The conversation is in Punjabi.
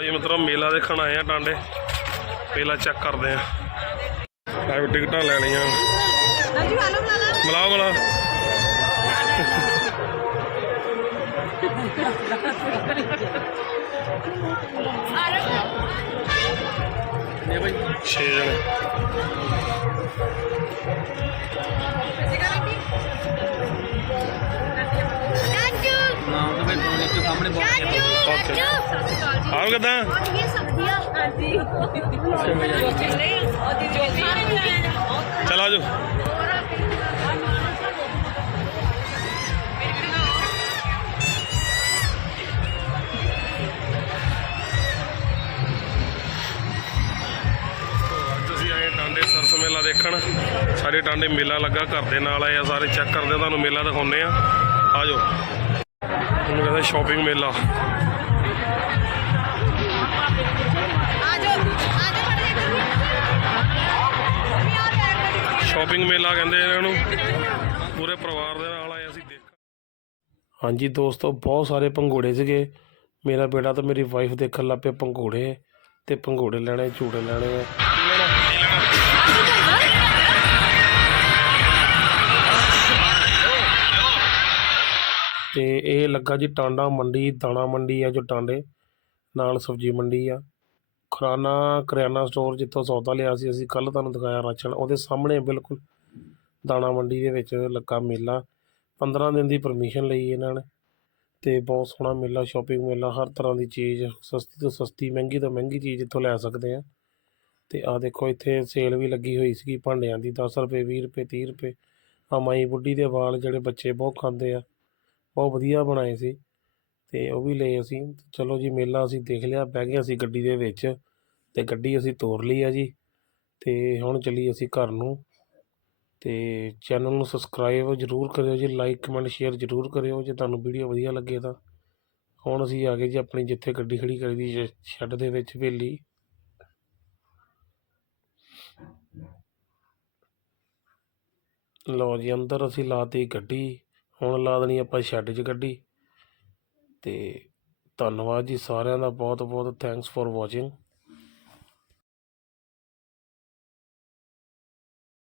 ਭਾਜੀ ਮਿੱਤਰੋ ਮੇਲਾ ਦੇਖਣ ਆਏ ਆ ਟਾਂਡੇ। ਮੇਲਾ ਚੈੱਕ ਕਰਦੇ ਆ। ਆਹ ਟਿਕਟਾਂ ਲੈਣੀਆਂ। ਰਾਜੂ ਆਲੂ ਬਣਾ ਲਾ ਮਲਾ ਮਲਾ ਛੇ ਜਣੇ। ਰਾਜੂ ਨਾਮ ਤਾਂ ਇੱਕ ਸਾਹਮਣੇ ਬਹੁਤ ਰਾਜੂ ਰਾਜੂ ਆਹ ਕਿਦਾਂ? ਇਹ ਸਬਜ਼ੀਆਂ ਹਾਂਜੀ ਚਲ ਆਜੋ ਅੱਜ ਅਸੀਂ ਆਏ ਟਾਂਡੇ ਸਰਸ ਮੇਲਾ ਦੇਖਣ। ਸਾਡੇ ਟਾਂਡੇ ਮੇਲਾ ਲੱਗਾ, ਘਰ ਦੇ ਨਾਲ ਆਏ ਆ ਸਾਰੇ, ਚੈੱਕ ਕਰਦੇ ਤੁਹਾਨੂੰ ਮੇਲਾ ਦਿਖਾਉਂਦੇ ਆ। ਆਜੋ ਉਹਨੂੰ ਕਹਿੰਦੇ ਸ਼ਾਪਿੰਗ ਮੇਲਾ। ਸ਼ਾਪਿੰਗ ਮੇਲਾ ਕਹਿੰਦੇ ਇਹਨਾਂ ਨੂੰ। ਪੂਰੇ ਪਰਿਵਾਰ ਦੇ ਨਾਲ ਆਏ ਅਸੀਂ ਦੇਖ ਹਾਂਜੀ ਦੋਸਤੋ ਬਹੁਤ ਸਾਰੇ ਪੰਘੂੜੇ ਸੀਗੇ। ਮੇਰਾ ਬੇਟਾ ਤੇ ਮੇਰੀ ਵਾਈਫ ਦੇਖਣ ਲੱਗ ਪਏ ਪੰਘੂੜੇ। ਤੇ ਪੰਘੂੜੇ ਲੈਣੇ ਝੂਟੇ ਲੈਣੇ ਆ। ਅਤੇ ਇਹ ਲੱਗਾ ਜੀ ਟਾਂਡਾ ਮੰਡੀ, ਦਾਣਾ ਮੰਡੀ ਆ ਜੋ ਟਾਂਡੇ, ਨਾਲ ਸਬਜ਼ੀ ਮੰਡੀ ਆ। ਖਰਾਨਾ ਕਰਿਆਨਾ ਸਟੋਰ ਜਿੱਥੋਂ ਸੌਦਾ ਲਿਆ ਸੀ, ਅਸੀਂ ਕੱਲ ਤੁਹਾਨੂੰ ਦਿਖਾਇਆ ਰਾਸ਼ਨ। ਉਹਦੇ ਸਾਹਮਣੇ ਬਿਲਕੁਲ ਦਾਣਾ ਮੰਡੀ ਦੇ ਵਿੱਚ ਲੱਗਾ ਮੇਲਾ। 15 ਦਿਨ ਦੀ ਪਰਮਿਸ਼ਨ ਲਈ ਇਹਨਾਂ ਨੇ। ਤੇ ਬਹੁਤ ਸੋਹਣਾ ਮੇਲਾ ਸ਼ਾਪਿੰਗ ਮੇਲਾ, ਹਰ ਤਰ੍ਹਾਂ ਦੀ ਚੀਜ਼, ਸਸਤੀ ਤੋਂ ਸਸਤੀ, ਮਹਿੰਗੀ ਤੋਂ ਮਹਿੰਗੀ ਚੀਜ਼ ਇੱਥੋਂ ਲੈ ਸਕਦੇ ਆ। ਤੇ ਆ ਦੇਖੋ, ਇੱਥੇ ਸੇਲ ਵੀ ਲੱਗੀ ਹੋਈ ਸੀਗੀ ਭਾਂਡਿਆਂ ਦੀ 10 ਰੁਪਏ 20 ਰੁਪਏ 30 ਰੁਪਏ। ਆ ਮਾਈ ਬੁੱਢੀ ਦੇ ਵਾਲ ਜਿਹੜੇ ਬੱਚੇ ਬਹੁਤ ਖਾਂਦੇ ਆ। ਬਹੁਤ ਵਧੀਆ ਬਣਾਏ ਸੀ। ਅਤੇ ਉਹ ਵੀ ਲਏ ਅਸੀਂ। ਚਲੋ ਜੀ, ਮੇਲਾ ਅਸੀਂ ਦੇਖ ਲਿਆ, ਬਹਿ ਗਏ ਅਸੀਂ ਗੱਡੀ ਦੇ ਵਿੱਚ ਅਤੇ ਗੱਡੀ ਅਸੀਂ ਤੋਰ ਲਈ ਆ ਜੀ। ਅਤੇ ਹੁਣ ਚੱਲੀ ਅਸੀਂ ਘਰ ਨੂੰ। ਅਤੇ ਚੈਨਲ ਨੂੰ ਸਬਸਕ੍ਰਾਈਬ ਜ਼ਰੂਰ ਕਰਿਓ ਜੀ ਲਾਈਕ ਕਮੈਂਟ ਸ਼ੇਅਰ ਜ਼ਰੂਰ ਕਰਿਓ ਜੇ ਤੁਹਾਨੂੰ ਵੀਡੀਓ ਵਧੀਆ ਲੱਗੇ ਤਾਂ। ਹੁਣ ਅਸੀਂ ਆ ਗਏ ਜੀ ਆਪਣੀ ਜਿੱਥੇ ਗੱਡੀ ਖੜੀ ਕਰੀ ਦੀ ਸ਼ੈੱਡ ਦੇ ਵਿੱਚ ਵੇਲੀ ਲਓ ਜੀ, ਅੰਦਰ ਅਸੀਂ ਲਾਤੀ ਗੱਡੀ। ਹੁਣ ਲਾ ਦੇਣੀ ਆਪਾਂ ਸ਼ੈੱਡ 'ਚ ਗੱਡੀ ਅਤੇ ਧੰਨਵਾਦ ਜੀ ਸਾਰਿਆਂ ਦਾ ਬਹੁਤ ਬਹੁਤ ਥੈਂਕਸ ਫੋਰ ਵਾਚਿੰਗ